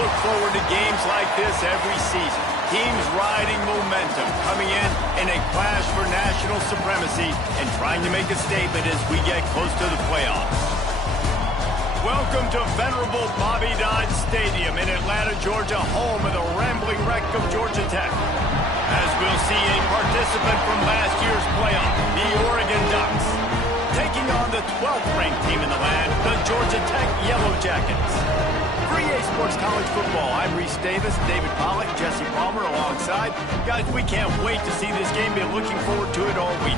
look forward to games like this every season. Teams riding momentum, coming in a clash for national supremacy and trying to make a statement as we get close to the playoffs. Welcome to venerable Bobby Dodd Stadium in Atlanta, Georgia, home of the rambling wreck of Georgia Tech. As we'll see a participant from last year's playoff, the Oregon Ducks, taking on the 12th-ranked team in the land, the Georgia Tech Yellow Jackets. For EA Sports College Football, I'm Reese Davis, David Pollack, Jesse Palmer alongside. Guys, we can't wait to see this game. Been looking forward to it all week.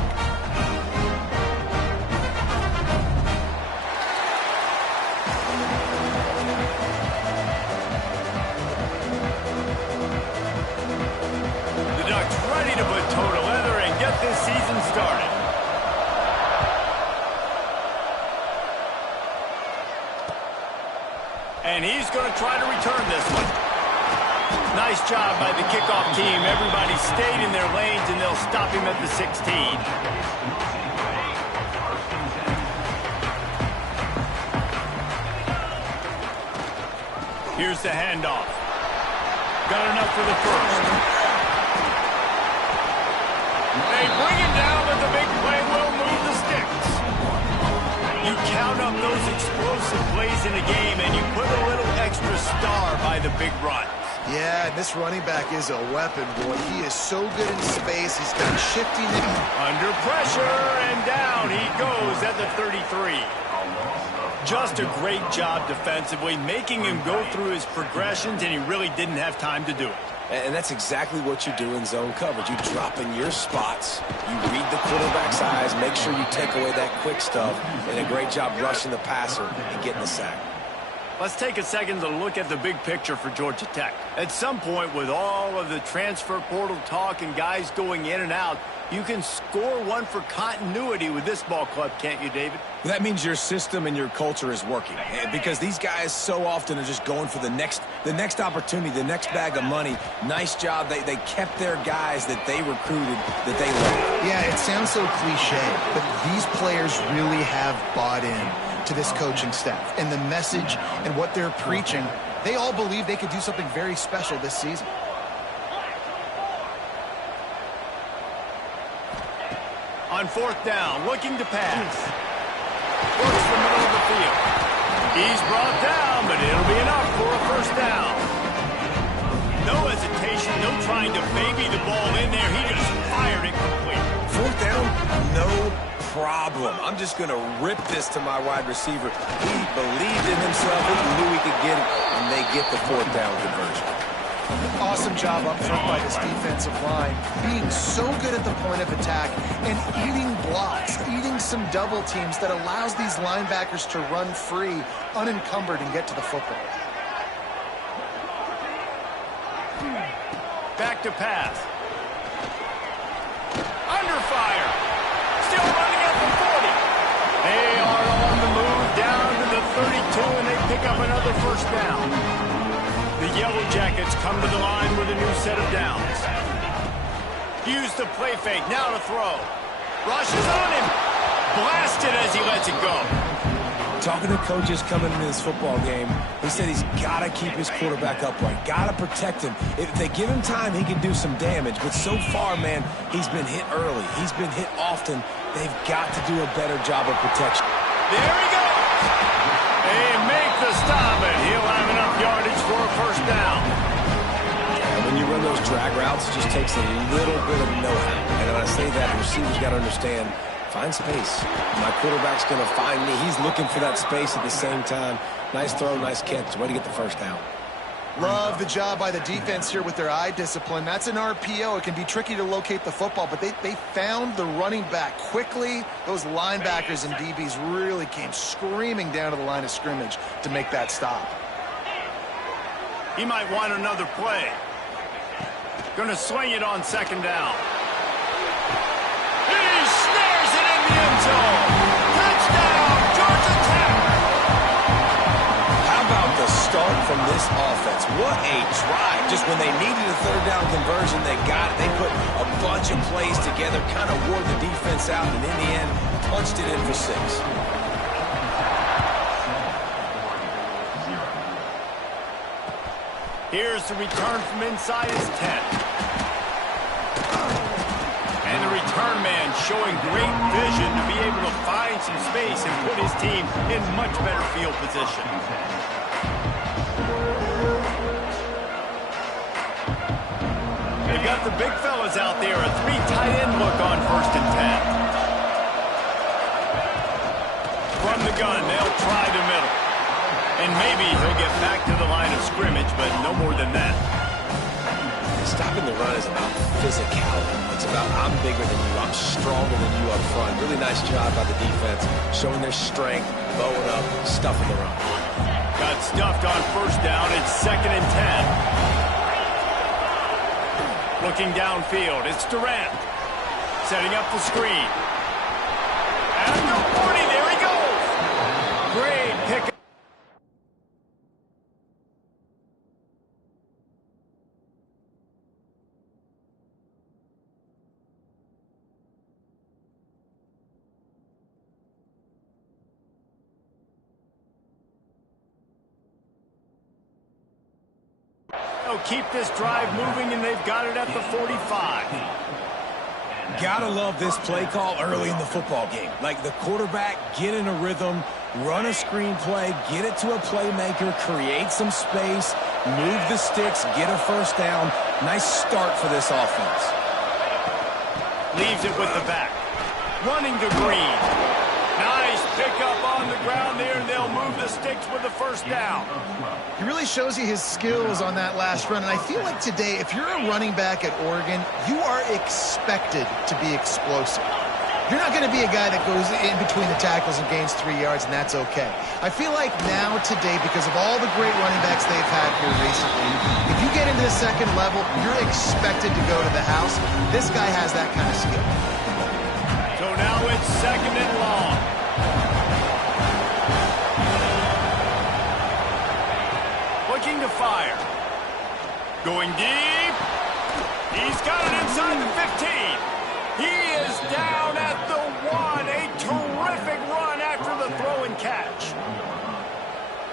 The Ducks ready to put toe to leather and get this season started. And he's going to try to return this one. Nice job by the kickoff team. Everybody stayed in their lanes, and they'll stop him at the 16. Here's the handoff. Got enough for the first. They bring him down, but the big play will move the sticks. You count up those explosive plays in a game, and you put a little extra star by the big runs. Yeah, this running back is a weapon, boy. He is so good in space. He's got shifting. Under pressure, and down he goes at the 33. Just a great job defensively, making him go through his progressions, and he really didn't have time to do it. And that's exactly what you do in zone coverage. You drop in your spots, you read the quarterback's eyes, make sure you take away that quick stuff, and a great job rushing the passer and getting the sack. Let's take a second to look at the big picture for Georgia Tech. At some point, with all of the transfer portal talk and guys going in and out, you can score one for continuity with this ball club, can't you, David? That means your system and your culture is working, because these guys so often are just going for the next opportunity, the next bag of money. Nice job. They kept their guys that they recruited, that they loved. Yeah, it sounds so cliche, but these players really have bought in to this coaching staff and the message and what they're preaching. They all believe they could do something very special this season. On fourth down, looking to pass. Works the middle of the field. He's brought down, but it'll be enough for a first down. No hesitation, no trying to baby the ball in there. He just fired it complete. Fourth down, no problem. I'm just going to rip this to my wide receiver. He believed in himself. He knew he could get it, and they get the fourth down conversion. Awesome job up front by this defensive line, being so good at the point of attack and eating blocks, eating some double teams that allows these linebackers to run free, unencumbered, and get to the football. Back to pass. Under fire. Still running at the 40. They are on the move down to the 32, and they pick up another first down. The Yellow Jackets come to the line with a new set of downs. Use the play fake, now to throw. Rushes on him. Blasted as he lets it go. Talking to coaches coming into this football game, he said he's got to keep his quarterback upright, got to protect him. If they give him time, he can do some damage. But so far, man, he's been hit early. He's been hit often. They've got to do a better job of protection. There he goes. They make the stop, and he'll have enough yardage for a first down. And when you run those drag routes, it just takes a little bit of know-how. And when I say that, the receiver's got to understand, find space. My quarterback's going to find me. He's looking for that space at the same time. Nice throw, nice catch. Way to get the first down. Love the job by the defense here with their eye discipline. That's an RPO. It can be tricky to locate the football, but they found the running back quickly. Those linebackers and DBs really came screaming down to the line of scrimmage to make that stop. He might want another play. Going to swing it on second down. He snares it in the end zone. Touchdown, Georgia Tech. How about the start from this offense? What a drive. Just when they needed a third down conversion, they got it. They put a bunch of plays together, kind of wore the defense out, and in the end, punched it in for 6. Here's the return from inside his 10. And the return man showing great vision to be able to find some space and put his team in much better field position. They've got the big fellas out there. A 3 tight end look on 1st and 10. From the gun, they'll try the middle. And maybe he'll get back to the line of scrimmage, but no more than that. Stopping the run is about physicality. It's about I'm bigger than you, I'm stronger than you up front. Really nice job by the defense, showing their strength, bowing up, stuffing the run. Got stuffed on 1st down. It's 2nd and 10. Looking downfield, it's Durant. Setting up the screen. After 40, there he goes. Great pick. They'll keep this drive moving, and they've got it at the 45. Gotta love this play call early in the football game. Like the quarterback, get in a rhythm, run a screen play, get it to a playmaker, create some space, move the sticks, get a 1st down. Nice start for this offense. Leaves it with the back. Running to Green. Nice pickup on the ground there, and they'll move the sticks with the 1st down. He really shows you his skills on that last run, and I feel like today, if you're a running back at Oregon, you are expected to be explosive. You're not going to be a guy that goes in between the tackles and gains 3 yards, and that's okay. I feel like now today, because of all the great running backs they've had here recently, if you get into the 2nd level, you're expected to go to the house. This guy has that kind of skill. So now it's 2nd and long. Looking to fire. Going deep. He's got it inside the 15. He is down at the 1. A terrific run after the throw and catch.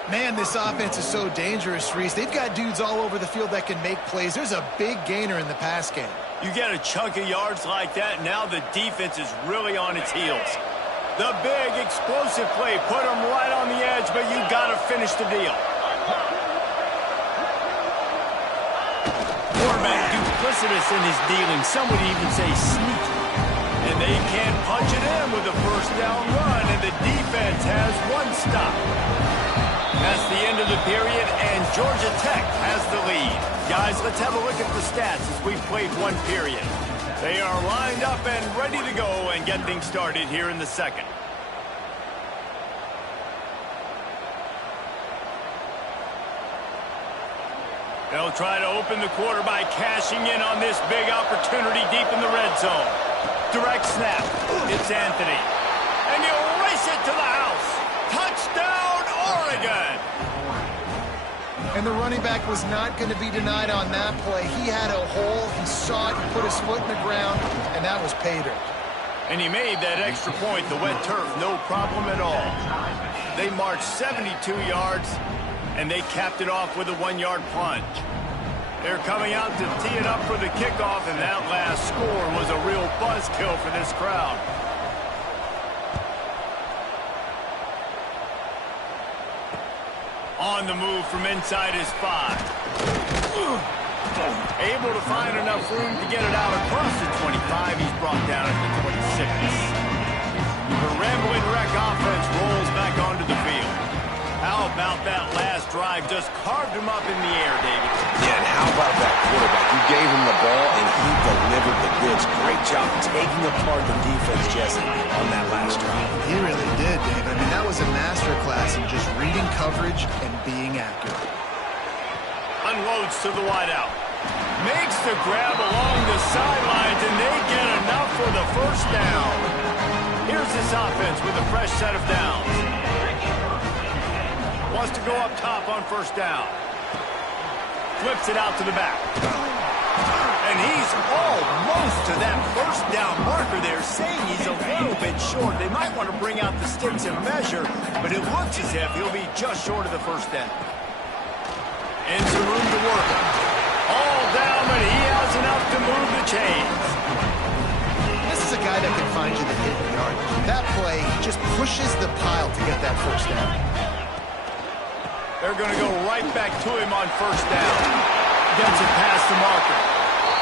Man, this offense is so dangerous, Reese. They've got dudes all over the field that can make plays. There's a big gainer in the pass game. You get a chunk of yards like that, now the defense is really on its heels. The big explosive play put them right on the edge, but you got to finish the deal. Quarterback duplicitous in his dealing. Some would even say sneaky. And they can't punch it in with a 1st down run, and the defense has 1 stop. That's the end of the period, and Georgia Tech has the lead. Guys, let's have a look at the stats as we've played 1 period. They are lined up and ready to go and get things started here in the 2nd. They'll try to open the quarter by cashing in on this big opportunity deep in the red zone. Direct snap. It's Anthony. And you race it to the house. Touchdown, Oregon! And the running back was not going to be denied on that play. He had a hole. He saw it. He put his foot in the ground, and that was pay dirt. And he made that extra point, the wet turf, no problem at all. They marched 72 yards, and they capped it off with a 1-yard plunge. They're coming out to tee it up for the kickoff, and that last score was a real buzzkill for this crowd. On the move from inside his 5. Able to find enough room to get it out across the 25. He's brought down at the 26. The Rambling Wreck offense rolls back onto the field. How about that last drive? Just carved him up in the air, David. Yeah, and how about that quarterback? You gave him the ball, and he delivered the goods. Great job taking apart the defense, Jesse, on that last drive. He really did, Dave. I mean, that was a masterclass in just reading coverage and being accurate. Unloads to the wideout. Makes the grab along the sidelines, and they get enough for the 1st down. Here's this offense with a fresh set of downs. Wants to go up top on 1st down. Flips it out to the back. And he's almost to that 1st down marker there, saying he's a little bit short. They might want to bring out the sticks and measure, but it looks as if he'll be just short of the 1st down. And some room to work it. All down, but he has enough to move the chains. This is a guy that can find you the hidden yardage. That play, he just pushes the pile to get that first down. They're going to go right back to him on first down. Gets it past the marker.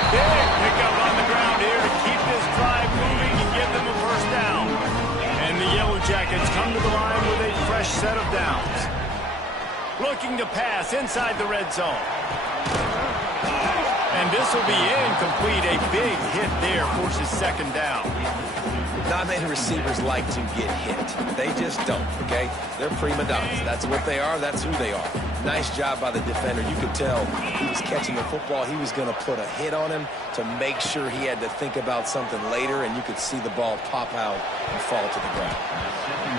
Big pickup on the ground here to keep this drive moving and give them a first down. And the Yellow Jackets come to the line with a fresh set of downs. Looking to pass inside the red zone. And this will be incomplete. A big hit there forces second down. Not many receivers like to get hit. They just don't, okay? They're prima donnas. That's what they are. That's who they are. Nice job by the defender. You could tell he was catching the football. He was going to put a hit on him to make sure he had to think about something later, and you could see the ball pop out and fall to the ground.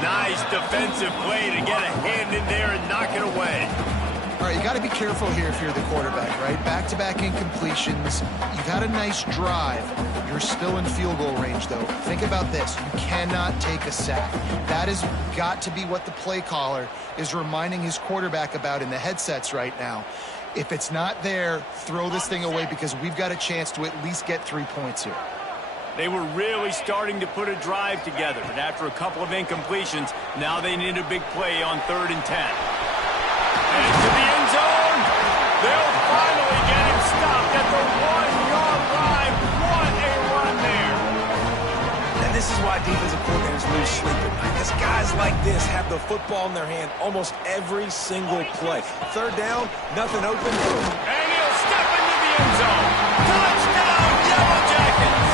Nice defensive play to get a hand in there and knock it away. All right, you got to be careful here if you're the quarterback, right? Back-to-back incompletions. You've had a nice drive. You're still in field goal range, though. Think about this. You cannot take a sack. That has got to be what the play caller is reminding his quarterback about in the headsets right now. If it's not there, throw this thing away because we've got a chance to at least get 3 points here. They were really starting to put a drive together, but after a couple of incompletions, now they need a big play on 3rd and 10. And into the end zone. They'll finally get him stopped at the 1-yard line. What a run there. And this is why defensive coordinators lose sleep at night. Because guys like this have the football in their hand almost every single play. 3rd down, nothing open. And he'll step into the end zone. Touchdown, Yellow Jackets.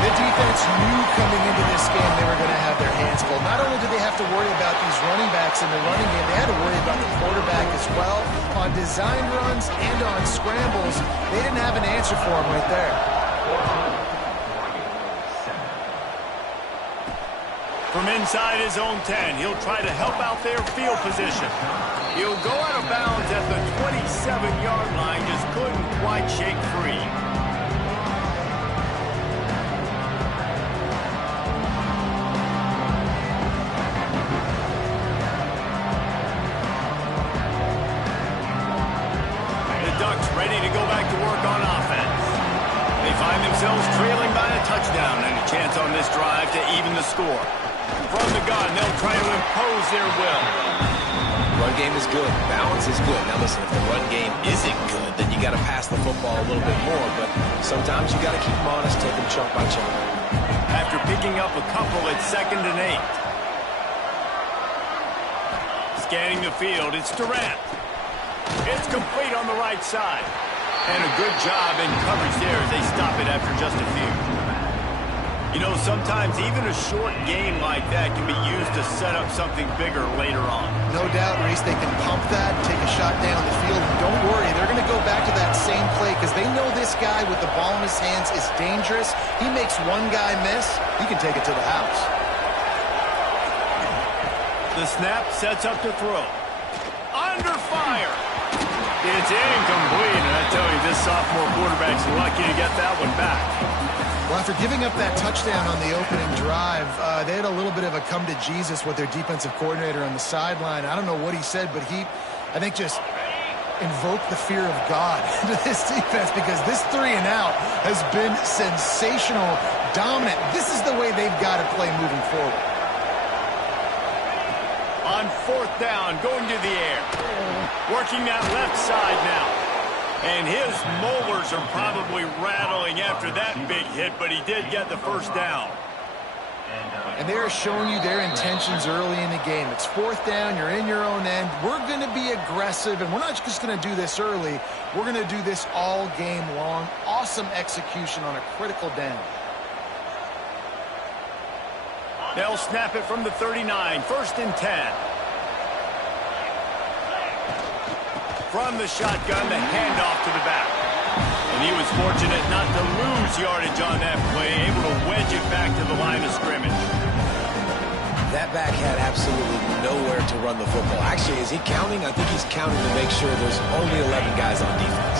The defense knew coming into this game they were going to have their hands full. Not only did they have to worry about these running backs in the running game, they had to worry about the quarterback as well. On design runs and on scrambles, they didn't have an answer for him right there. From inside his own 10, he'll try to help out their field position. He'll go out of bounds at the 27-yard line, just couldn't quite shake free. Ready to go back to work on offense. They find themselves trailing by a touchdown and a chance on this drive to even the score. From the gun, they'll try to impose their will. Run game is good. Balance is good. Now listen, if the run game isn't good, then you got to pass the football a little bit more. But sometimes you got to keep them honest, take them chunk by chunk. After picking up a couple at 2nd and 8. Scanning the field, it's Durant. It's complete on the right side. And a good job in coverage there as they stop it after just a few. You know, sometimes even a short game like that can be used to set up something bigger later on. No doubt, Reese, they can pump that, take a shot down the field, and don't worry, they're going to go back to that same play because they know this guy with the ball in his hands is dangerous. He makes one guy miss, he can take it to the house. The snap sets up to throw. Under fire. It's incomplete, and I tell you, this sophomore quarterback's lucky to get that one back. Well, after giving up that touchdown on the opening drive, they had a little bit of a come to Jesus with their defensive coordinator on the sideline. I don't know what he said, but he, I think, just invoked the fear of God into this defense because this 3-and-out has been sensational, dominant. This is the way they've got to play moving forward. On 4th down, going to the air. Working that left side now. And his molars are probably rattling after that big hit, but he did get the first down. And they're showing you their intentions early in the game. It's 4th down, you're in your own end. We're going to be aggressive, and we're not just going to do this early. We're going to do this all game long. Awesome execution on a critical down. They'll snap it from the 39, 1st and 10. From the shotgun, the handoff to the back. And he was fortunate not to lose yardage on that play, able to wedge it back to the line of scrimmage. That back had absolutely nowhere to run the football. Actually, is he counting? I think he's counting to make sure there's only 11 guys on defense.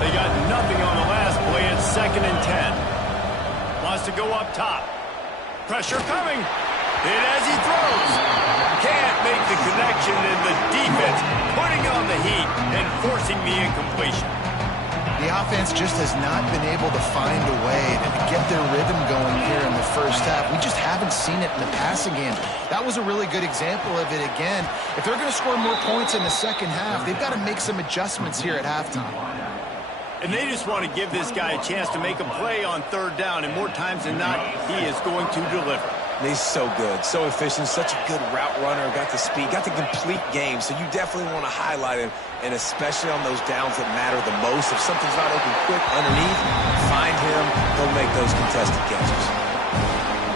They got nothing on the last play. It's 2nd and 10. Wants to go up top. Pressure coming. Hit as he throws. Can't make the connection, and the defense putting on the heat and forcing the incompletion. The offense just has not been able to find a way to get their rhythm going here in the first half. We just haven't seen it in the passing game. That was a really good example of it again. If they're going to score more points in the second half, they've got to make some adjustments here at halftime. And they just want to give this guy a chance to make a play on third down, and more times than not, he is going to deliver. He's so good, so efficient, such a good route runner, got the speed, got the complete game, so you definitely want to highlight him, and especially on those downs that matter the most. If something's not open quick underneath, find him, he'll make those contested catches.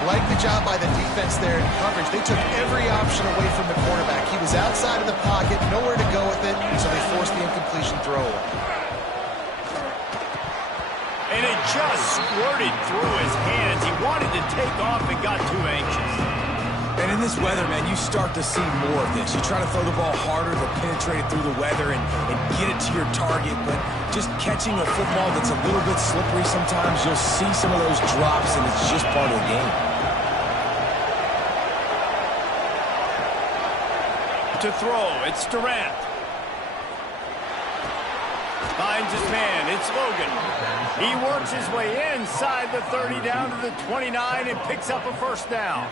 Like the job by the defense there in coverage. They took every option away from the quarterback. He was outside of the pocket, nowhere to go with it, so they forced the incompletion throw away. And it just squirted through his hands. He wanted to take off and got too anxious. And in this weather, man, you start to see more of this. You try to throw the ball harder to penetrate it through the weather and get it to your target, but just catching a football that's a little bit slippery sometimes, you'll see some of those drops, and it's just part of the game. To throw, it's Durant. Finds his man, it's Logan. He works his way inside the 30 down to the 29 and picks up a first down.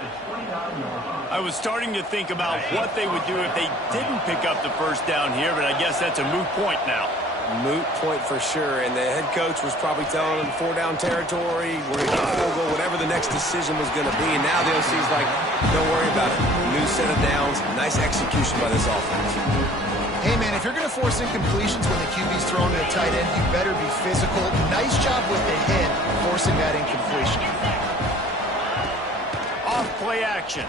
I was starting to think about what they would do if they didn't pick up the first down here, but I guess that's a moot point now. Moot point for sure, and the head coach was probably telling them 4-down territory, we're going to get a field goal, whatever the next decision was going to be, and now the OC's like, don't worry about it. New set of downs, nice execution by this offense. Hey, man, if you're going to force incompletions when the QB's thrown to a tight end, you better be physical. Nice job with the hit, forcing that incompletion. Off play action.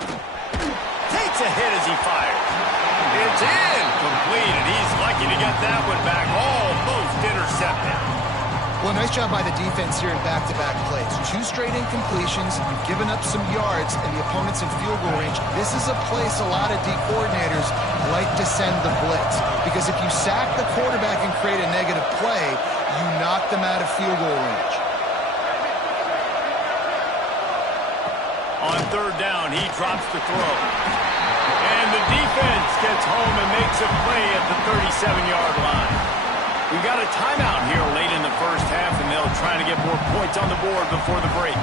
Takes a hit as he fires. It's incomplete, and he's lucky to get that one back. Almost intercepted. Well, nice job by the defense here in back-to-back plays. 2 straight incompletions, giving up some yards, and the opponent's in field goal range. This is a place a lot of D coordinators like to send the blitz, because if you sack the quarterback and create a negative play, you knock them out of field goal range. On third down, he drops the throw. And the defense gets home and makes a play at the 37-yard line. We've got a timeout here late in the first half, and they'll try to get more points on the board before the break.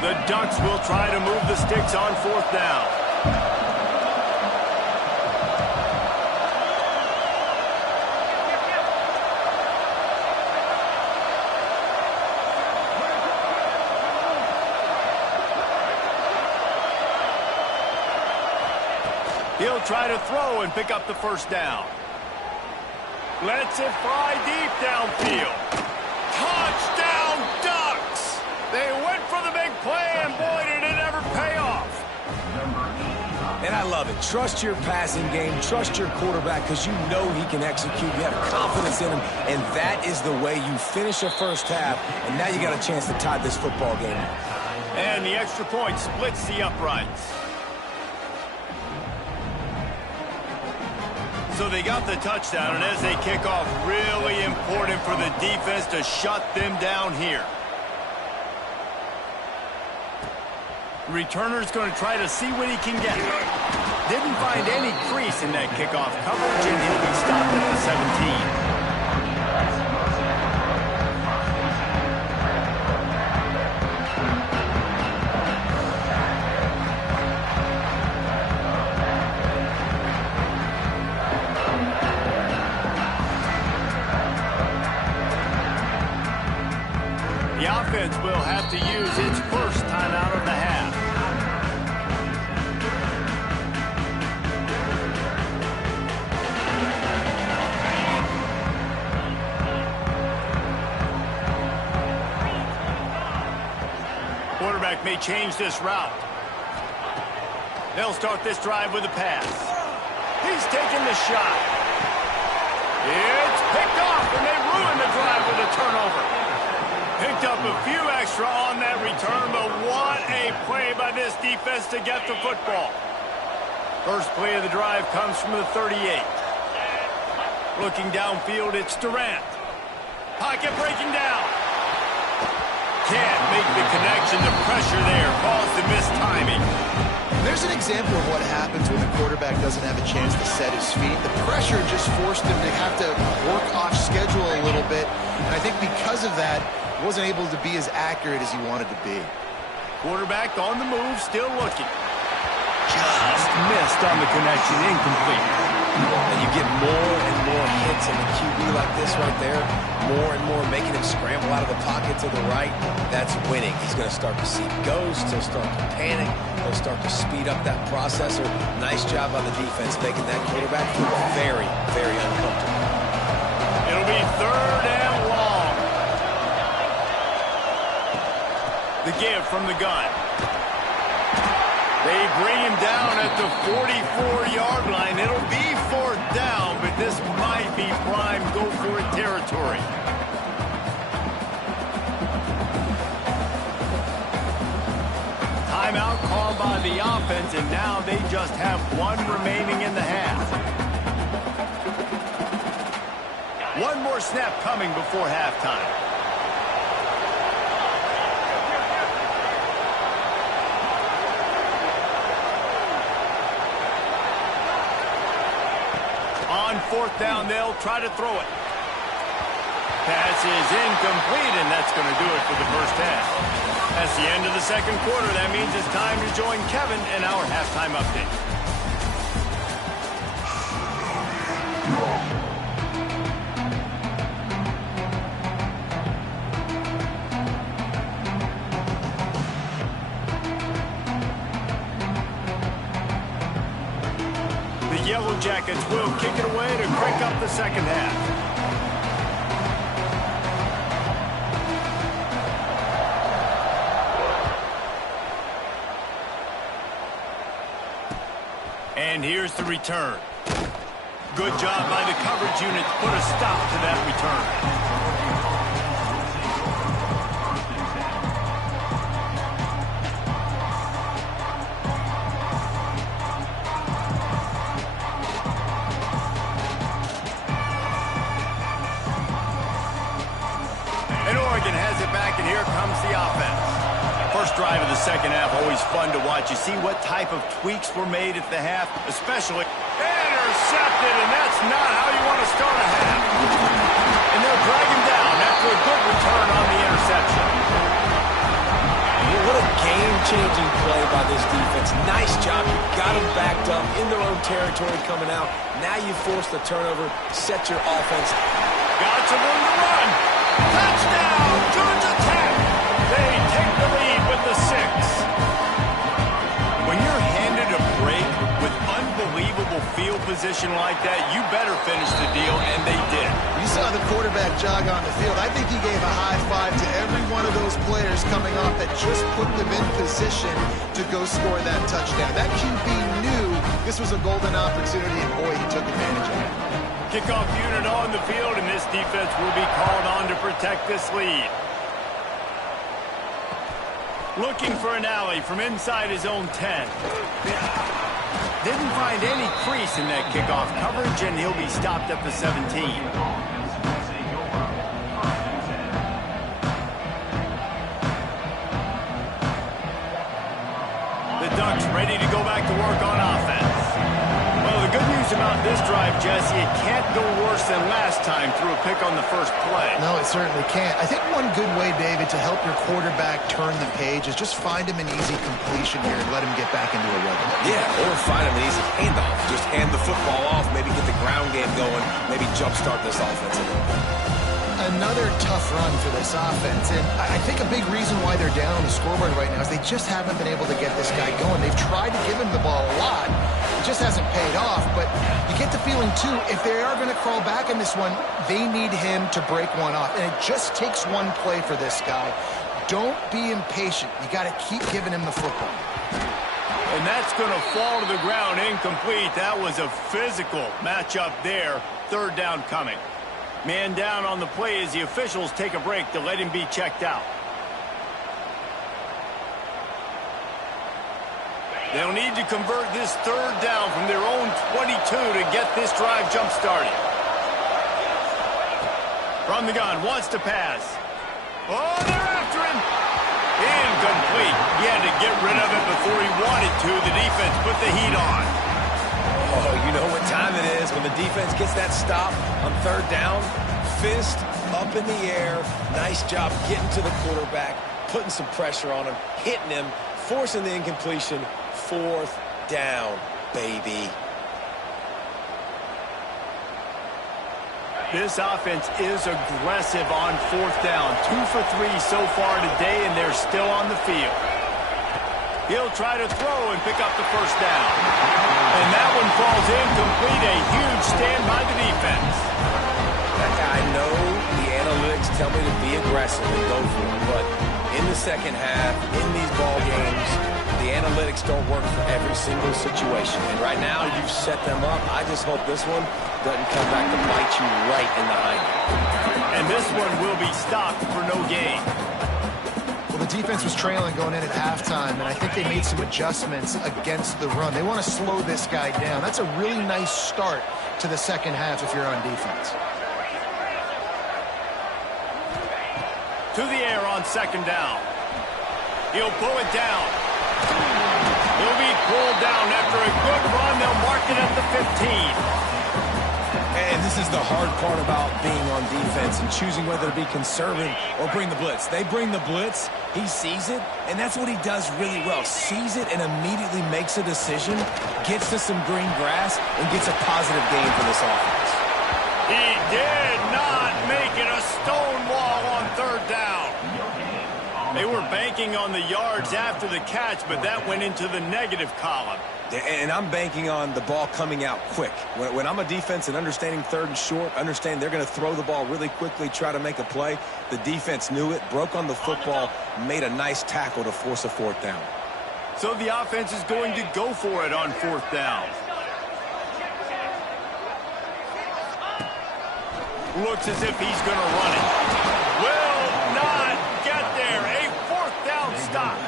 The Ducks will try to move the sticks on fourth down. He'll try to throw and pick up the first down. Lets it fly deep downfield. Touchdown, Ducks! They went for the big play, and boy, did it ever pay off. And I love it. Trust your passing game. Trust your quarterback, because you know he can execute. You have confidence in him, and that is the way you finish a first half, and now you got a chance to tie this football game. And the extra point splits the uprights. So they got the touchdown, and as they kick off, really important for the defense to shut them down here. Returner's going to try to see what he can get. Didn't find any crease in that kickoff coverage, and he'll be stopped at the 17. The offense will have to use its first timeout of the half. Quarterback may change this route. They'll start this drive with a pass. He's taking the shot. It's picked off, and they ruin the drive with a turnover. Picked up a few extra on that return, but what a play by this defense to get the football. First play of the drive comes from the 38. Looking downfield, it's Durant. Pocket breaking down. Can't make the connection. The pressure there caused the missed timing. There's an example of what happens when the quarterback doesn't have a chance to set his feet. The pressure just forced him to have to work off schedule a little bit. And I think because of that, he wasn't able to be as accurate as he wanted to be. Quarterback on the move, still looking. Just missed on the connection, incomplete. And you get more and more hits in the QB like this right there. More and more making him scramble out of the pocket to the right. That's winning. He's going to start to see ghosts. He'll start to panic. He'll start to speed up that processor. Nice job by the defense making that quarterback feel very, very uncomfortable. It'll be 3rd and long. The give from the gun. They bring him down at the 44-yard line. It'll be 4th down, but this might be prime go-for-it territory. Timeout called by the offense, and now they just have 1 remaining in the half. One more snap coming before halftime. On 4th down, they'll try to throw it. Pass is incomplete, and that's going to do it for the first half. That's the end of the second quarter. That means it's time to join Kevin in our halftime update. The Yellow Jackets will kick it away to crank up the second half. And here's the return. Good job by the coverage unit to put a stop to that return. And Oregon has it back, and here comes the offense. First drive of the second half, always fun to watch. You see what type of tweaks were made at the half, especially intercepted, and that's not how you want to start a half. And they'll drag him down after a good return on the interception. What a game-changing play by this defense. Nice job. You got them backed up in their own territory coming out. Now you force the turnover, set your offense. Got some room to run. Touchdown, Georgia Tech. They take the lead with the 6. When you're handed a break with unbelievable field position like that, you better finish the deal, and they did. You saw the quarterback jog on the field. I think he gave a high five to every one of those players coming off that just put them in position to go score that touchdown. That QB knew this was a golden opportunity, and boy, he took advantage of it. Kickoff unit on the field, and this defense will be called on to protect this lead. Looking for an alley from inside his own 10. Didn't find any crease in that kickoff coverage, and he'll be stopped at the 17. The Ducks ready to go back to work on offense. Well, the good news about this drive, Jesse, it can't go worse than last time through a pick on the first play. No, it certainly can't. I think one good way, David, to help your quarterback turn the page is just find him an easy completion here and let him get back into a rhythm. Yeah, or find him an easy handoff. Just hand the football off, maybe get the ground game going, maybe jumpstart this offense a little bit. Another tough run for this offense, and I think a big reason why they're down on the scoreboard right now is they just haven't been able to get this guy going. They've tried to give him the ball a lot. It just hasn't paid off, but you get the feeling, too, if they are going to crawl back in this one, they need him to break one off, and it just takes one play for this guy. Don't be impatient. You got to keep giving him the football. And that's going to fall to the ground incomplete. That was a physical matchup there. 3rd down coming. Man down on the play as the officials take a break to let him be checked out. They'll need to convert this 3rd down from their own 22 to get this drive jump-started. From the gun, wants to pass. Oh, they're after him. Incomplete. He had to get rid of it before he wanted to. The defense put the heat on. Oh, you know what time it is when the defense gets that stop on third down. Fist up in the air. Nice job getting to the quarterback, putting some pressure on him, hitting him, forcing the incompletion. Fourth down, baby. This offense is aggressive on fourth down. 2 for 3 so far today, and they're still on the field. He'll try to throw and pick up the first down. And that one falls incomplete. A huge stand by the defense. I know the analytics tell me to be aggressive and go for it, but in the second half, in these ball games, the analytics don't work for every single situation. And right now, you've set them up. I just hope this one doesn't come back to bite you right in the eye. And this one will be stopped for no gain. Well, the defense was trailing going in at halftime, and I think they made some adjustments against the run. They want to slow this guy down. That's a really nice start to the second half if you're on defense. To the air on second down. He'll pull it down. He'll be pulled down after a good run. They'll mark it at the 15. And this is the hard part about being on defense and choosing whether to be conservative or bring the blitz. They bring the blitz, he sees it, and that's what he does really well. Sees it and immediately makes a decision, gets to some green grass, and gets a positive gain for this offense. He did not make it a stone wall on third down. They were banking on the yards after the catch, but that went into the negative column. And I'm banking on the ball coming out quick. When I'm a defense and understanding third and short, understand they're going to throw the ball really quickly, try to make a play. The defense knew it, broke on the football, made a nice tackle to force a fourth down. So the offense is going to go for it on fourth down. Looks as if he's going to run it. Will not get there. A fourth down stop.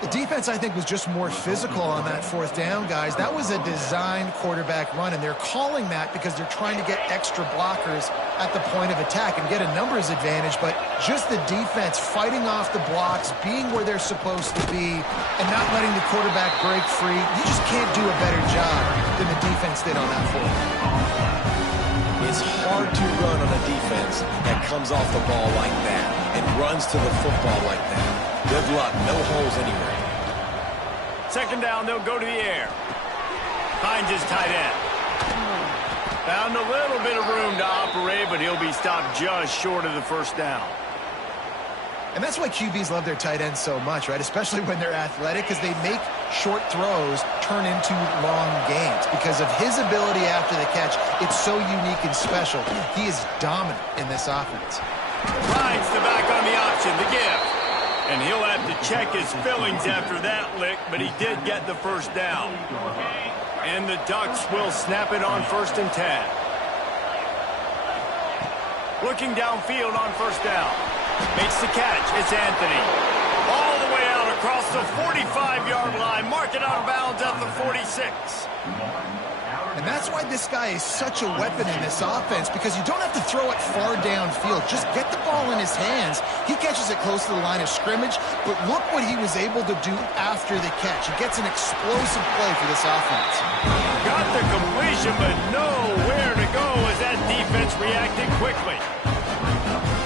The defense, I think, was just more physical on that fourth down, guys. That was a designed quarterback run, and they're calling that because they're trying to get extra blockers at the point of attack and get a numbers advantage, but just the defense fighting off the blocks, being where they're supposed to be, and not letting the quarterback break free. You just can't do a better job than the defense did on that fourth. It's hard to run on a defense that comes off the ball like that and runs to the football like that. Good luck. No holes anywhere. Second down, they'll go to the air. Finds his tight end. Found a little bit of room to operate, but he'll be stopped just short of the first down. And that's why QBs love their tight ends so much, right? Especially when they're athletic, because they make short throws turn into long gains. Because of his ability after the catch, it's so unique and special. He is dominant in this offense. Finds the back on the option, the give. And he'll have to check his fillings after that lick, but he did get the first down. And the Ducks will snap it on 1st and 10. Looking downfield on first down. Makes the catch. It's Anthony. All the way out across the 45-yard line. Mark it out of bounds at the 46. And that's why this guy is such a weapon in this offense, because you don't have to throw it far downfield. Just get the ball in his hands. He catches it close to the line of scrimmage, but look what he was able to do after the catch. He gets an explosive play for this offense. Got the completion, but nowhere to go as that defense reacted quickly.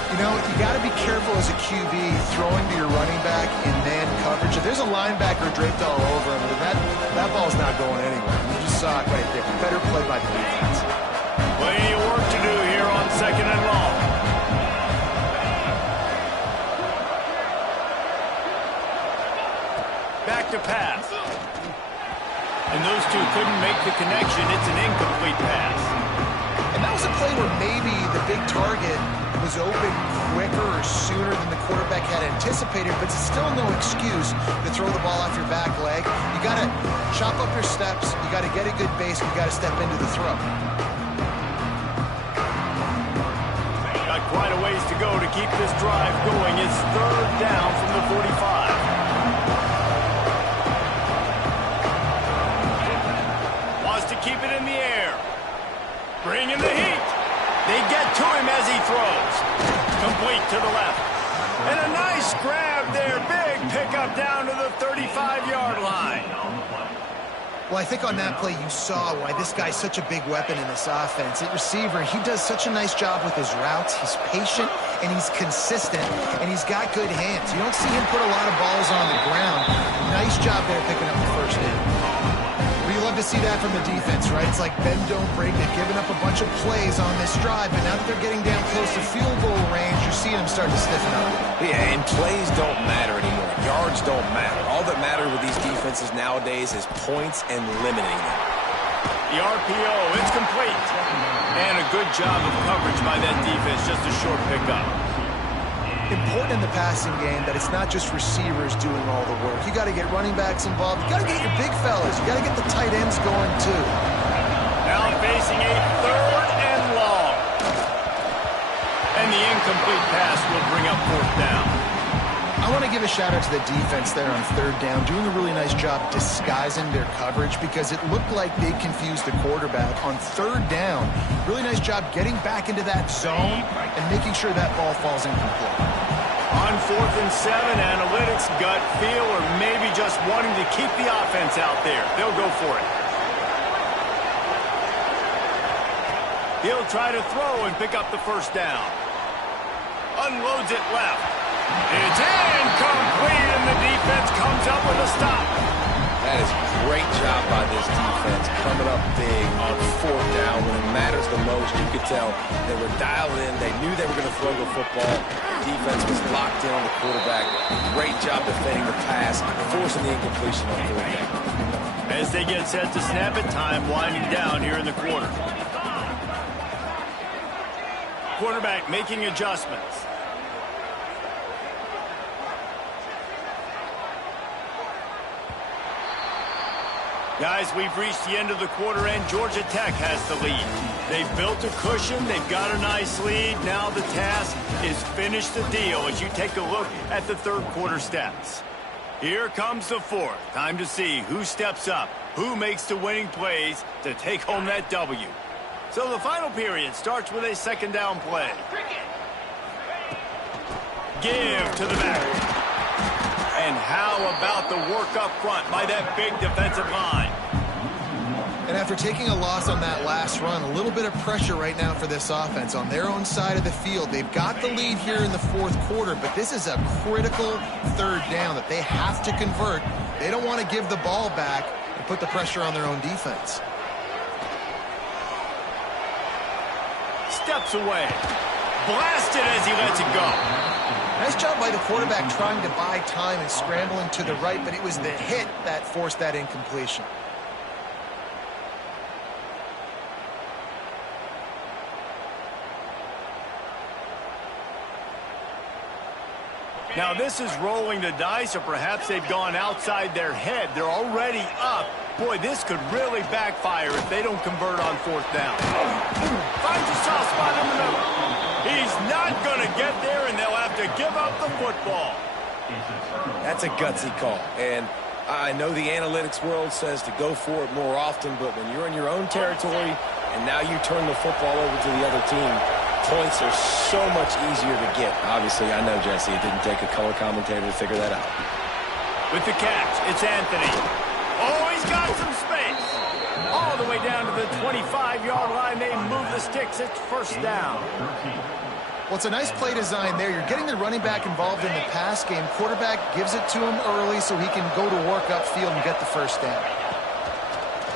You know, you got to be careful as a QB throwing to your running back in man coverage. If there's a linebacker draped all over him, that ball's not going anywhere. You just saw it right there. Better play by the defense. Plenty of work to do here on second and long. Back to pass. And those two couldn't make the connection. It's an incomplete pass. And that was a play where maybe the big target was open quicker or sooner than the quarterback had anticipated, but it's still no excuse to throw the ball off your back leg. You got to chop up your steps. You got to get a good base. You got to step into the throw. Got quite a ways to go to keep this drive going. It's third down from the 45. Wants to keep it in the air. Bring in the heat. They get to him as he throws. Complete to the left. And a nice grab there. Big pickup down to the 35-yard line. Well, I think on that play you saw why this guy's such a big weapon in this offense. At receiver, he does such a nice job with his routes. He's patient, and he's consistent, and he's got good hands. You don't see him put a lot of balls on the ground. Nice job there picking up the first down. We love to see that from the defense, right? It's like bend, don't break. They've given up a bunch of plays on this drive, but now that they're getting down close to field goal range, you're seeing them start to stiffen up. Yeah, and plays don't matter anymore. Yards don't matter. All that matters with these defenses nowadays is points and limiting them. The RPO, it's complete. And a good job of coverage by that defense, just a short pickup. Important in the passing game that it's not just receivers doing all the work. You got to get running backs involved. You got to get your big fellas. You got to get the tight ends going too. Now facing a third and long. And the incomplete pass will bring up fourth down. I want to give a shout out to the defense there on third down, doing a really nice job disguising their coverage because it looked like they confused the quarterback on third down. Really nice job getting back into that zone and making sure that ball falls incomplete. On 4th and 7, analytics, gut feel, or maybe just wanting to keep the offense out there. They'll go for it. He'll try to throw and pick up the first down. Unloads it left. It's incomplete, and the defense comes up with a stop. That is a great job by this defense, coming up big on fourth down when it matters the most. You could tell they were dialed in. They knew they were going to throw the football. Defense was locked in on the quarterback. Great job defending the pass, forcing the incompletion on fourth down. As they get set to snap it, time winding down here in the quarter. Quarterback making adjustments. Guys, we've reached the end of the quarter, and Georgia Tech has the lead. They've built a cushion. They've got a nice lead. Now the task is finish the deal as you take a look at the third quarter stats. Here comes the fourth. Time to see who steps up, who makes the winning plays to take home that W. So the final period starts with a second down play. Give to the back. And how about the work up front by that big defensive line? And after taking a loss on that last run, a little bit of pressure right now for this offense on their own side of the field. They've got the lead here in the fourth quarter, but this is a critical third down that they have to convert. They don't want to give the ball back and put the pressure on their own defense. Steps away. Blasted as he lets it go. Nice job by the quarterback trying to buy time and scrambling to the right, but it was the hit that forced that incompletion. Now this is rolling the dice, or perhaps they've gone outside their head. They're already up. Boy, this could really backfire if they don't convert on fourth down. Finds a soft spot in the middle. He's not going to get there, and they'll have to give up the football. That's a gutsy call. And I know the analytics world says to go for it more often, but when you're in your own territory and now you turn the football over to the other team, points are so much easier to get. Obviously, I know, Jesse, it didn't take a color commentator to figure that out. With the catch, it's Anthony. Oh, he's got some space. All the way down to the 25-yard line. They move the sticks. It's first down. Well, it's a nice play design there. You're getting the running back involved in the pass game. Quarterback gives it to him early so he can go to work upfield and get the first down.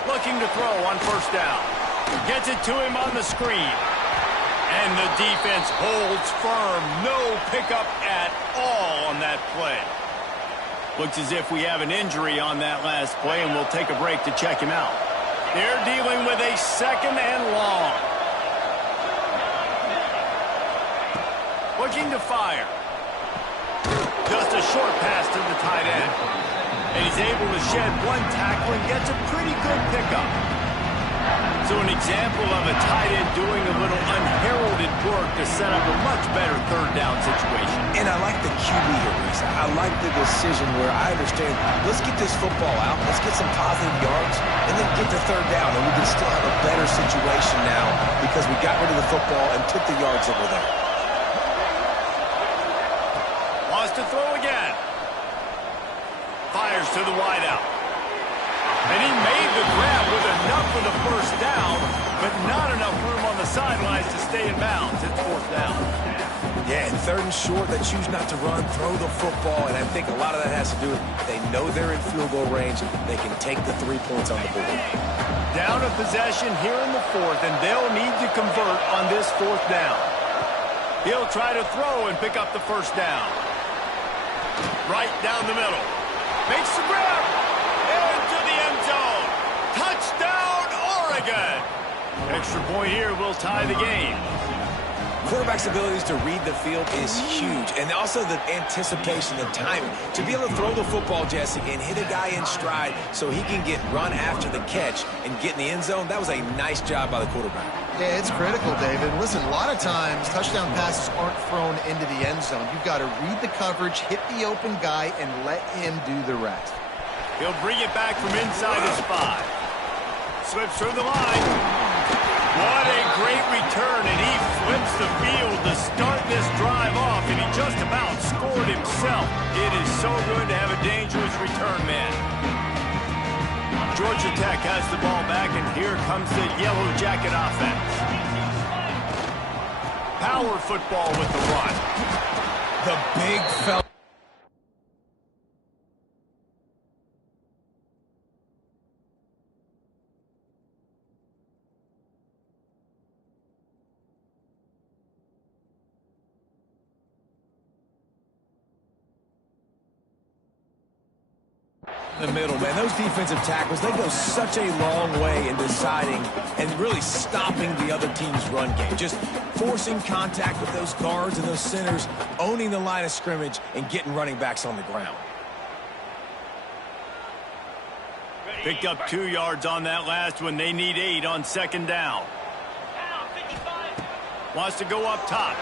Looking to throw on first down. Gets it to him on the screen. And the defense holds firm. No pickup at all on that play. Looks as if we have an injury on that last play, and we'll take a break to check him out. They're dealing with a second and long. Looking to fire. Just a short pass to the tight end. And he's able to shed one tackle and gets a pretty good pickup. So an example of a tight end doing a little unheralded work to set up a much better third down situation. And I like the QB here, Reese. I like the decision where I understand, let's get this football out, let's get some positive yards, and then get to third down, and we can still have a better situation now because because we got rid of the football and took the yards that were there. Wants to throw again. Fires to the wideout. And he made the grab with enough for the first down, but not enough room on the sidelines to stay in bounds. It's fourth down. Yeah, and third and short, they choose not to run, throw the football, and I think a lot of that has to do with they know they're in field goal range. They can take the 3 points on the board. Down a possession here in the fourth, and they'll need to convert on this fourth down. He'll try to throw and pick up the first down. Right down the middle. Makes the grab. Into the end zone. Touchdown, Oregon. Extra point here will tie the game. Quarterback's abilities to read the field is huge, and also the anticipation, the timing. To be able to throw the football, Jesse, and hit a guy in stride so he can get run after the catch and get in the end zone, that was a nice job by the quarterback. Yeah, it's critical, David. Listen, a lot of times touchdown passes aren't thrown into the end zone. You've got to read the coverage, hit the open guy, and let him do the rest. He'll bring it back from inside his 5. Slips through the line. What a great return, and he flips the field to start this drive off, and he just about scored himself. It is so good to have a dangerous return man. Georgia Tech has the ball back, and here comes the Yellow Jacket offense. Power football with the run. The big fella. The middle, man. Those defensive tackles, they go such a long way in deciding and really stopping the other team's run game. Just forcing contact with those guards and those centers, owning the line of scrimmage, and getting running backs on the ground. Picked up 2 yards on that last one. They need 8 on second down. Wants to go up top.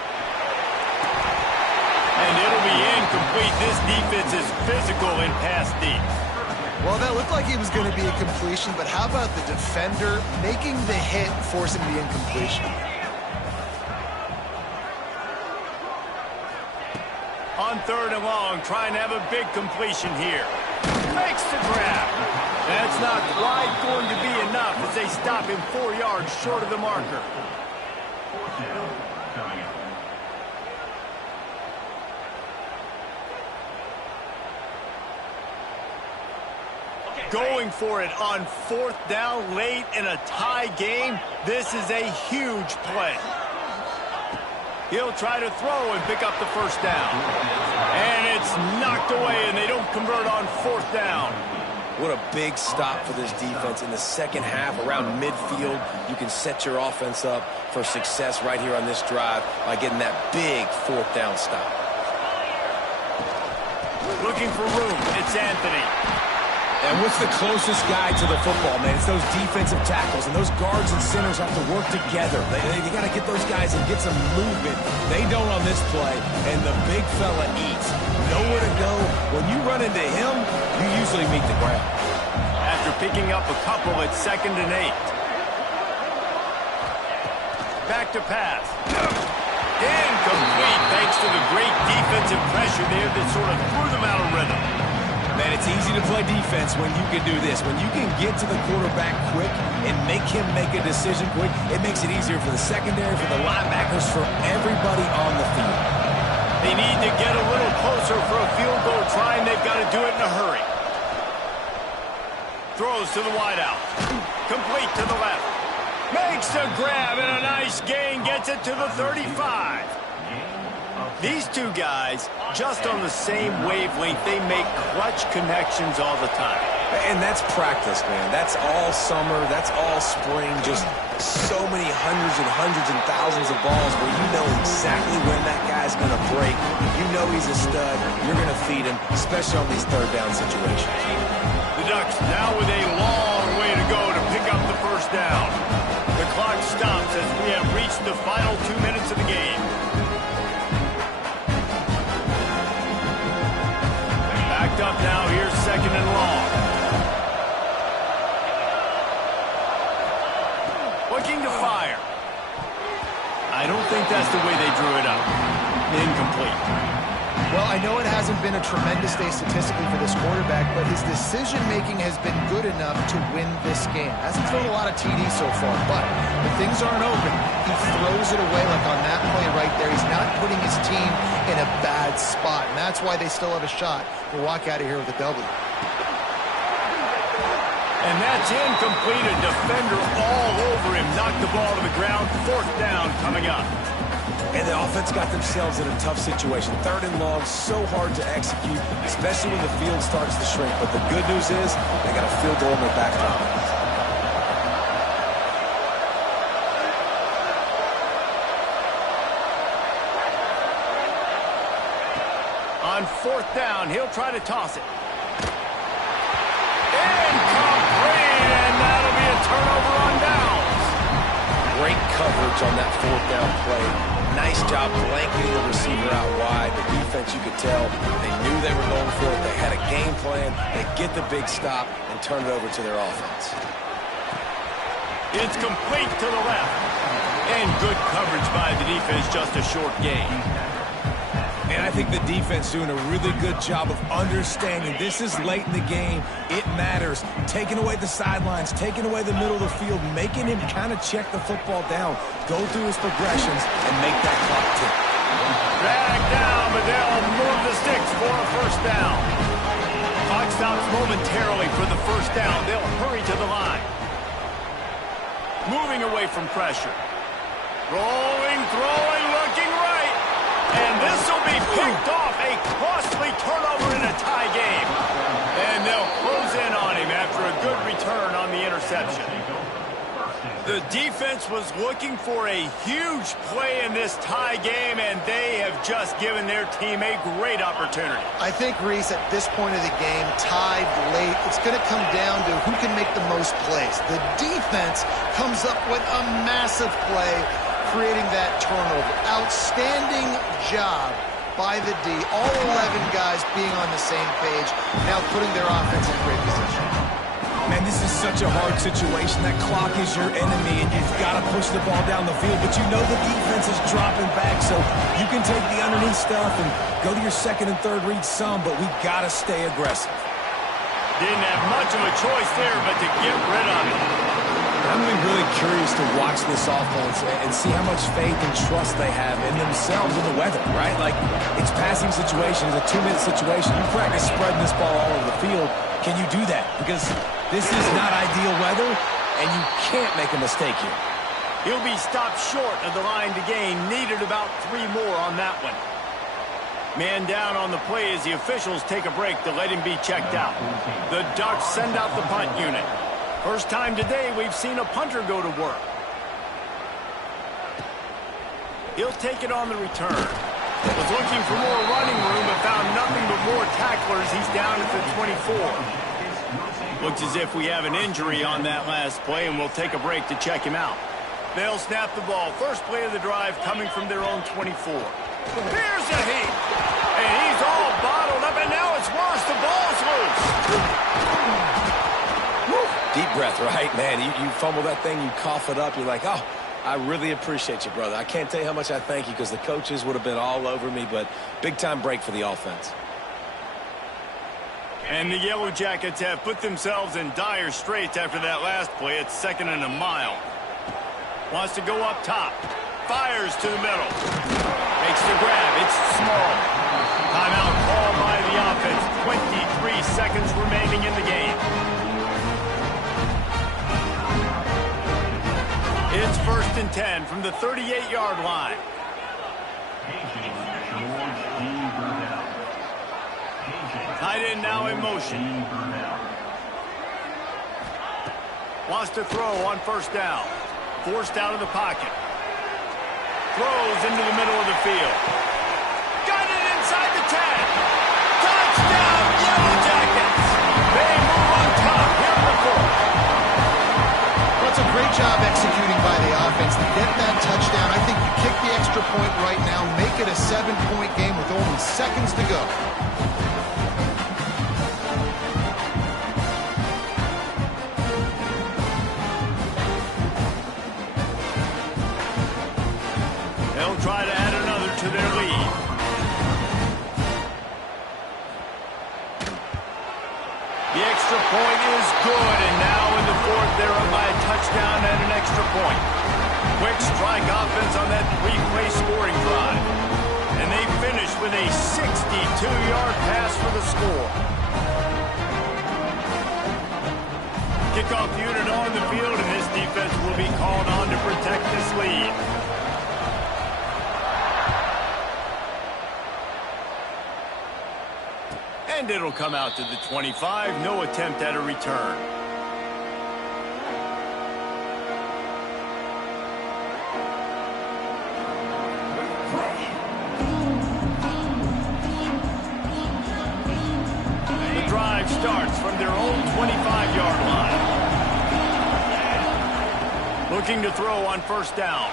And it'll be incomplete. This defense is physical in pass deep. Well, that looked like he was going to be a completion, but how about the defender making the hit, forcing the incompletion? On third and long, trying to have a big completion here. Makes the grab. That's not quite going to be enough as they stop him 4 yards short of the marker. Going for it on fourth down late in a tie game. This is a huge play. He'll try to throw and pick up the first down. And it's knocked away, and they don't convert on fourth down. What a big stop for this defense in the second half around midfield. You can set your offense up for success right here on this drive by getting that big fourth down stop. Looking for room. It's Anthony. And what's the closest guy to the football, man? It's those defensive tackles, and those guards and centers have to work together. They got to get those guys and get some movement. They don't on this play, and the big fella eats. Nowhere to go. When you run into him, you usually meet the ground. After picking up a couple, it's 2nd and 8. Back to pass. Incomplete thanks to the great defensive pressure there that sort of threw them out of rhythm. Man, it's easy to play defense when you can do this. When you can get to the quarterback quick and make him make a decision quick, it makes it easier for the secondary, for the linebackers, for everybody on the field. They need to get a little closer for a field goal try, and they've got to do it in a hurry. Throws to the wideout. Complete to the left. Makes a grab and a nice gain. Gets it to the 35. These two guys, just on the same wavelength, they make clutch connections all the time. And that's practice, man. That's all summer. That's all spring. Just so many hundreds and thousands of balls where you know exactly when that guy's going to break. You know he's a stud. You're going to feed him, especially on these third down situations. The Ducks now with a long way to go to pick up the first down. The clock stops as we have reached the final 2 minutes of the game. Backed up now, here's 2nd and long. Looking to fire. think that's the way they drew it up. Incomplete. Well, I know it hasn't been a tremendous day statistically for this quarterback, but his decision-making has been good enough to win this game. Hasn't thrown a lot of TDs so far, but when things aren't open, he throws it away like on that play right there. He's not putting his team in a bad spot, and that's why they still have a shot to walk out of here with a W. And that's incomplete. A defender all over him. Knocked the ball to the ground. 4th down coming up. And the offense got themselves in a tough situation. 3rd and long, so hard to execute, especially when the field starts to shrink. But the good news is they got a field goal in their back pocket. On 4th down, he'll try to toss it. Incomplete, and that'll be a turnover on downs. Great coverage on that 4th down play. Nice job blanketing the receiver out wide. The defense, you could tell, they knew they were going for it. They had a game plan. They get the big stop and turn it over to their offense. It's complete to the left. And good coverage by the defense, just a short gain. And I think the defense doing a really good job of understanding this is late in the game. It matters. Taking away the sidelines, taking away the middle of the field, making him kind of check the football down, go through his progressions, and make that clock tick. Drag down, but they'll move the sticks for a 1st down. Clock stops momentarily for the 1st down. They'll hurry to the line. Moving away from pressure. Rolling, throwing, looking right. And this will be picked off. A costly turnover in a tie game. And they'll close in on him after a good return on the interception. The defense was looking for a huge play in this tie game, and they have just given their team a great opportunity. I think, Reese, at this point of the game, tied late, it's going to come down to who can make the most plays. The defense comes up with a massive play, creating that turnover. Outstanding job by the D. All 11 guys being on the same page, now putting their offense in great position. Man, this is such a hard situation. That clock is your enemy, and you've got to push the ball down the field. But you know the defense is dropping back, so you can take the underneath stuff and go to your 2nd and 3rd read some, but we got to stay aggressive. Didn't have much of a choice there, but to get rid of it. I'm going to be really curious to watch this offense and see how much faith and trust they have in themselves and the weather, right? Like, it's passing situation, it's a 2-minute situation. You practice spreading this ball all over the field. Can you do that? Because this is not ideal weather, and you can't make a mistake here. He'll be stopped short of the line to gain. Needed about 3 more on that one. Man down on the play as the officials take a break to let him be checked out. The Ducks send out the punt unit. First time today we've seen a punter go to work. He'll take it on the return. Was looking for more running room but found nothing but more tacklers. He's down at the 24. Looks as if we have an injury on that last play, and we'll take a break to check him out. They'll snap the ball. First play of the drive coming from their own 24. Here's a heat. And he's all bottled up, and now it's worse. The ball's loose. Deep breath, right? Man, you fumble that thing, you cough it up, you're like, oh, I really appreciate you, brother. I can't tell you how much I thank you because the coaches would have been all over me, but big-time break for the offense. And the Yellow Jackets have put themselves in dire straits after that last play. It's 2nd and a mile. Wants to go up top. Fires to the middle. Makes the grab. It's small. Timeout called by the offense. 23 seconds remaining in the game. It's 1st and 10 from the 38-yard line. Tight end now in motion. Wants to throw on 1st down. Forced out of the pocket. Throws into the middle of the field. Got it inside the 10. Touchdown, Yellow Jackets. They move on top here in the 4th. Well, it's a great job executing by the offense to get that touchdown. I think you kick the extra point right now, make it a 7-point game with only seconds to go. They'll try to add another to their lead. The extra point is good, and now in the fourth, they're up by a touchdown and an extra point. Quick strike offense on that three-play scoring drive. And they finish with a 62-yard pass for the score. Kickoff unit on the field, and this defense will be called on to protect this lead. And it'll come out to the 25. No attempt at a return. The drive starts from their own 25-yard line. Looking to throw on first down.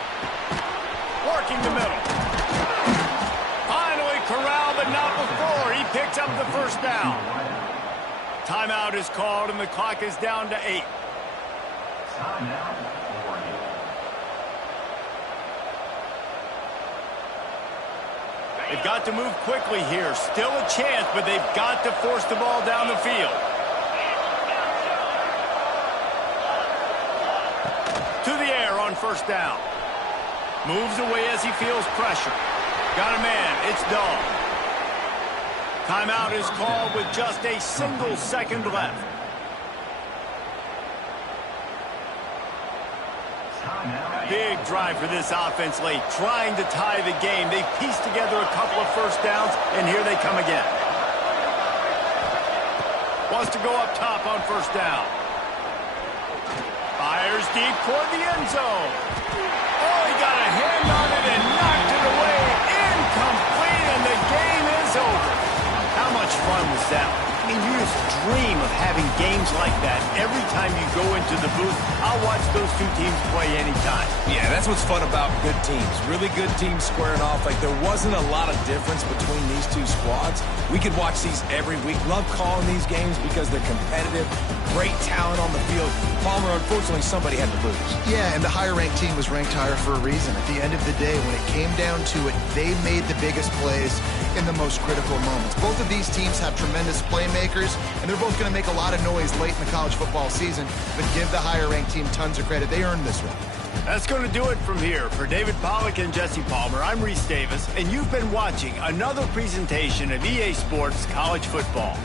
Working the middle. Finally corralled, but not before. He picks up the first down. Timeout is called, and the clock is down to 8. They've got to move quickly here. Still a chance, but they've got to force the ball down the field. To the air on first down. Moves away as he feels pressure. Got a man. It's Dog. Timeout is called with just a single second left. Big drive for this offense late, trying to tie the game. They pieced together a couple of first downs, and here they come again. Wants to go up top on first down. Fires deep toward the end zone. Oh, he got a hand on it and knocked it away. Incomplete, and the game is over. How much fun was that? I mean, you just dream of having games like that. Every time you go into the booth, I'll watch those two teams play anytime. Yeah, that's what's fun about good teams. Really good teams squaring off. Like, there wasn't a lot of difference between these two squads. We could watch these every week. Love calling these games because they're competitive. Great talent on the field. Palmer, unfortunately, somebody had to lose. Yeah, and the higher-ranked team was ranked higher for a reason. At the end of the day, when it came down to it, they made the biggest plays in the most critical moments. Both of these teams have tremendous playmakers, and they're both going to make a lot of noise late in the college football season, but give the higher-ranked team tons of credit. They earned this one. That's going to do it from here. For David Pollack and Jesse Palmer, I'm Reese Davis, and you've been watching another presentation of EA Sports College Football.